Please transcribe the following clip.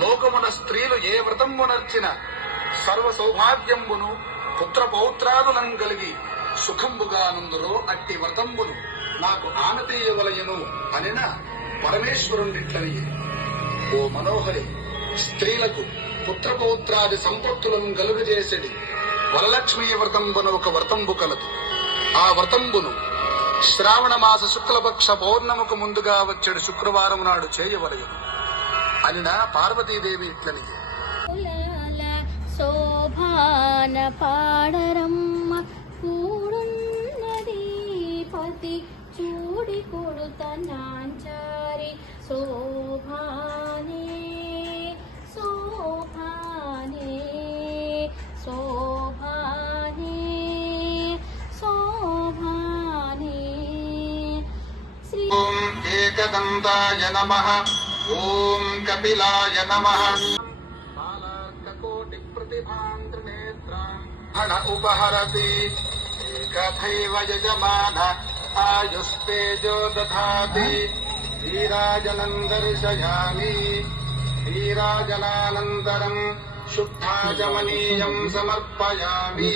లోకమున స్త్రీలు ఏ వ్రతంబునర్చిన సర్వ సౌభాగ్యంబును పుత్ర పౌత్రాదులను కలిగి సుఖంబుగానందులో అట్టి వ్రతంబును నాకు ఆనతీయవలయను అనిన పరమేశ్వరుండిట్లని ఓ మనోహరి స్త్రీలకు పుత్ర పౌత్రాది సంపత్తులను కలుగజేసడి వరలక్ష్మీ వ్రతంబున ఒక వ్రతంబు కలదు. ఆ వ్రతంబును శ్రావణ మాస శుక్లపక్ష పౌర్ణముకు ముందుగా వచ్చేడు శుక్రవారం నాడు చేయవలయను. అనిన పార్వతీదేవి ఇట్లని కులాల శోభాన పాడరమ్మ కూడున్నది పతి చూడి కొడుత నాంచారి శోభానే శోభానే శోభానే శోభానే శ్రీ ఓం ఏకదంతాయ నమ ॐ कपिलाय नमः। बालार्ककोटिप्रतिभान्द्रनेत्राम् हण उपहरति। एकथैव यजमान, आयुस्तेजो दधाति। वीराजनम् दर्शयामि वीराजनानन्तरम् शुद्धाजमनीयम् समर्पयामि।